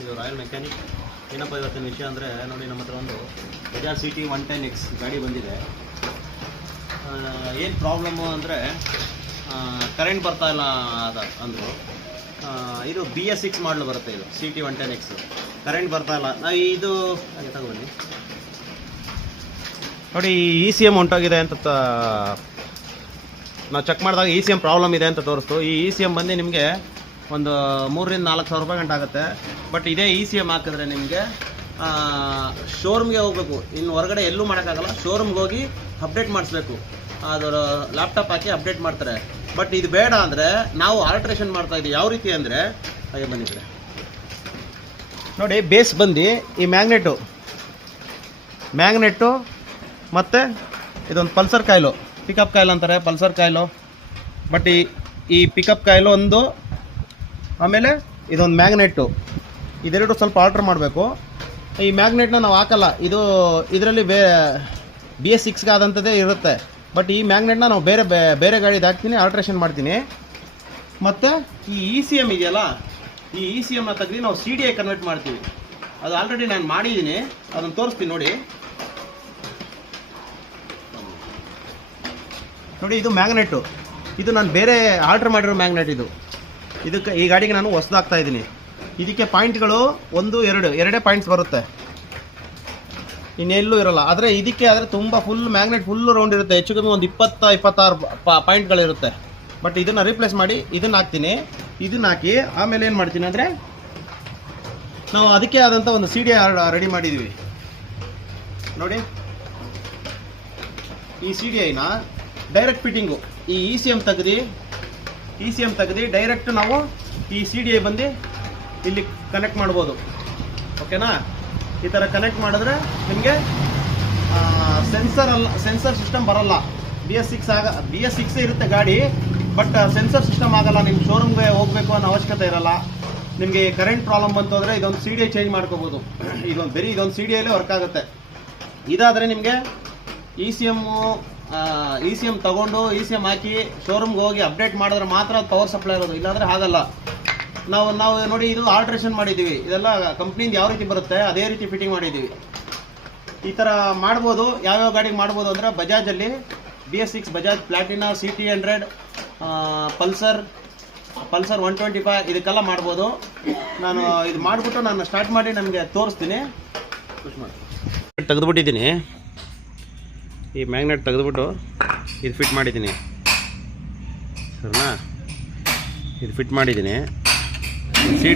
ಇದು royal mechanic. ಏನಪ್ಪ ಇವತ್ತಿನ ವಿಷಯ ಅಂದರೆ ನೋಡಿ, ನಮ್ಮ ಹತ್ರ ಒಂದು ಬಜಾಜ್ CT 110X ಗಾಡಿ ಬಂದಿದೆ. ಏನು ಪ್ರಾಬ್ಲಮ್ಮು ಅಂದರೆ ಕರೆಂಟ್ ಬರ್ತಾ ಇಲ್ಲ ಅಂದರು. ಇದು BS6 ಮಾಡಲು ಬರುತ್ತೆ. ಇದು CT 110X ಕರೆಂಟ್ ಬರ್ತಾ ಇಲ್ಲ. ಇದು ಹಾಗೆ ತಗೊಬನ್ನಿ ನೋಡಿ, ECM ಹೊಂಟೋಗಿದೆ ಅಂತ ನಾವು ಚೆಕ್ ಮಾಡಿದಾಗ ECM ಪ್ರಾಬ್ಲಮ್ ಇದೆ ಅಂತ ತೋರಿಸ್ತು. ಈ ECM ಬಂದು ನಿಮಗೆ ಒಂದು 3,000-4,000 ರೂಪಾಯಿ ಗಂಟೆ ಆಗುತ್ತೆ. ಬಟ್ ಇದೇ ECM ಹಾಕಿದ್ರೆ ನಿಮಗೆ ಶೋರೂಮ್ಗೆ ಹೋಗಬೇಕು, ಇನ್ನು ಹೊರಗಡೆ ಎಲ್ಲೂ ಮಾಡೋಕ್ಕಾಗಲ್ಲ. ಶೋರೂಮ್ಗೆ ಹೋಗಿ ಅಪ್ಡೇಟ್ ಮಾಡಿಸ್ಬೇಕು. ಅದರ ಲ್ಯಾಪ್ಟಾಪ್ ಹಾಕಿ ಅಪ್ಡೇಟ್ ಮಾಡ್ತಾರೆ. ಬಟ್ ಇದು ಬೇಡ ಅಂದರೆ ನಾವು ಆಲ್ಟ್ರೇಷನ್ ಮಾಡ್ತಾ ಇದ್ದೀವಿ. ಯಾವ ರೀತಿ ಅಂದರೆ ಹಾಗೆ ಬಂದಿದ್ರೆ ನೋಡಿ, ಬೇಸ್ ಬಂದು ಈ ಮ್ಯಾಗ್ನೆಟ್ಟು ಮತ್ತು ಇದೊಂದು ಪಲ್ಸರ್ ಕಾಯಿಲು, ಪಿಕಪ್ ಕಾಯಿಲ್ ಅಂತಾರೆ, ಪಲ್ಸರ್ ಕಾಯಿಲು. ಬಟ್ ಈ ಪಿಕಪ್ ಕಾಯಿಲು ಒಂದು, ಆಮೇಲೆ ಇದೊಂದು ಮ್ಯಾಗ್ನೆಟ್ಟು, ಇದೆರಡು ಸ್ವಲ್ಪ ಆಲ್ಟ್ರ್ ಮಾಡಬೇಕು. ಈ ಮ್ಯಾಗ್ನೆಟ್ನ ನಾವು ಹಾಕಲ್ಲ, ಇದರಲ್ಲಿ BS6 ಆದಂಥದ್ದೇ ಇರುತ್ತೆ. ಬಟ್ ಈ ಮ್ಯಾಗ್ನೆಟ್ನ ನಾವು ಬೇರೆ ಗಾಡಿದು ಹಾಕ್ತೀನಿ, ಆಲ್ಟ್ರೇಷನ್ ಮಾಡ್ತೀನಿ. ಮತ್ತು ಈ ECM ಇದೆಯಲ್ಲ, ಈ ECMನ ತೆಗೆದು ನಾವು CDI ಕನ್ವರ್ಟ್ ಮಾಡ್ತೀವಿ. ಅದು ಆಲ್ರೆಡಿ ನಾನು ಮಾಡಿದ್ದೀನಿ, ಅದನ್ನು ತೋರಿಸ್ತೀನಿ ನೋಡಿ. ಇದು ಮ್ಯಾಗ್ನೆಟ್ಟು, ಇದು ನಾನು ಬೇರೆ ಆರ್ಡ್ರ್ ಮಾಡಿರೋ ಮ್ಯಾಗ್ನೆಟ್. ಇದಕ್ಕೆ ಈ ಗಾಡಿಗೆ ನಾನು ಹೊಸದಾಗ್ತಾ ಇದ್ದೀನಿ. ಇದಕ್ಕೆ ಪಾಯಿಂಟ್ಗಳು 1, 2 ಎರಡೇ ಪಾಯಿಂಟ್ಸ್ ಬರುತ್ತೆ, ಇನ್ನೆಲ್ಲೂ ಇರೋಲ್ಲ. ಆದರೆ ಇದಕ್ಕೆ ಆದರೆ ತುಂಬ ಮ್ಯಾಗ್ನೆಟ್ ಫುಲ್ಲು ರೌಂಡ್ ಇರುತ್ತೆ. ಹೆಚ್ಚು ಕಮ್ಮಿ ಒಂದು 20-26 ಪಾಯಿಂಟ್ಗಳಿರುತ್ತೆ. ಬಟ್ ಇದನ್ನು ರೀಪ್ಲೇಸ್ ಮಾಡಿ ಇದನ್ನು ಹಾಕ್ತೀನಿ. ಇದನ್ನು ಹಾಕಿ ಆಮೇಲೆ ಏನು ಮಾಡ್ತೀನಿ ಅಂದರೆ, ನಾವು ಅದಕ್ಕೆ ಆದಂಥ ಒಂದು CDI ರೆಡಿ ಮಾಡಿದ್ದೀವಿ ನೋಡಿ. ಈ CDIನ ಡೈರೆಕ್ಟ್ ಫಿಟ್ಟಿಂಗು, ಈ ECM ತೆಗೆದು ಡೈರೆಕ್ಟ್ ನಾವು ಈ CDI ಬಂದು ಇಲ್ಲಿ ಕನೆಕ್ಟ್ ಮಾಡ್ಬೋದು. ಓಕೆನಾ? ಈ ಥರ ಕನೆಕ್ಟ್ ಮಾಡಿದ್ರೆ ನಿಮಗೆ ಸೆನ್ಸರ್ ಸಿಸ್ಟಮ್ ಬರಲ್ಲ. BS6 ಇರುತ್ತೆ ಗಾಡಿ, ಬಟ್ ಸೆನ್ಸರ್ ಸಿಸ್ಟಮ್ ಆಗಲ್ಲ. ನಿಮ್ಮ ಶೋರೂಮ್ಗೆ ಹೋಗಬೇಕು ಅನ್ನೋ ಅವಶ್ಯಕತೆ ಇರಲ್ಲ. ನಿಮಗೆ ಕರೆಂಟ್ ಪ್ರಾಬ್ಲಮ್ ಬಂತು ಅಂದರೆ ಇದೊಂದು CDI ಚೇಂಜ್ ಮಾಡ್ಕೋಬೋದು. ಇದೊಂದು CDIಲೇ ವರ್ಕ್ ಆಗುತ್ತೆ. ಇದಾದರೆ ನಿಮಗೆ ECM ತಗೊಂಡು ECM ಹಾಕಿ ಶೋರೂಮ್ಗೆ ಹೋಗಿ ಅಪ್ಡೇಟ್ ಮಾಡಿದ್ರೆ ಮಾತ್ರ ಪವರ್ ಸಪ್ಲೈ ಇರೋದು, ಇಲ್ಲಾಂದರೆ ಆಗಲ್ಲ. ನಾವು ನೋಡಿ, ಇದು ಆಲ್ಟ್ರೇಷನ್ ಮಾಡಿದ್ದೀವಿ. ಇದೆಲ್ಲ ಕಂಪ್ನಿಯಿಂದ ಯಾವ ರೀತಿ ಬರುತ್ತೆ ಅದೇ ರೀತಿ ಫಿಟ್ಟಿಂಗ್ ಮಾಡಿದ್ದೀವಿ. ಈ ಥರ ಮಾಡ್ಬೋದು. ಯಾವ್ಯಾವ ಗಾಡಿಗೆ ಮಾಡ್ಬೋದು ಅಂದರೆ, ಬಜಾಜಲ್ಲಿ BS6, Bajaj Platina, CT 100, Pulsar 125 ಇದಕ್ಕೆಲ್ಲ ಮಾಡ್ಬೋದು. ನಾನು ಇದು ಮಾಡಿಬಿಟ್ಟು ನಾನು ಸ್ಟಾರ್ಟ್ ಮಾಡಿ ನನಗೆ ತೋರಿಸ್ತೀನಿ. ತೆಗೆದುಬಿಟ್ಟಿದ್ದೀನಿ, ಈ ಮ್ಯಾಗ್ನೆಟ್ ತೆಗೆದುಬಿಟ್ಟು ಇದು ಫಿಟ್ ಮಾಡಿದ್ದೀನಿ. ಸರಿನಾ? ಇದು ಫಿಟ್ ಮಾಡಿದ್ದೀನಿ. CDI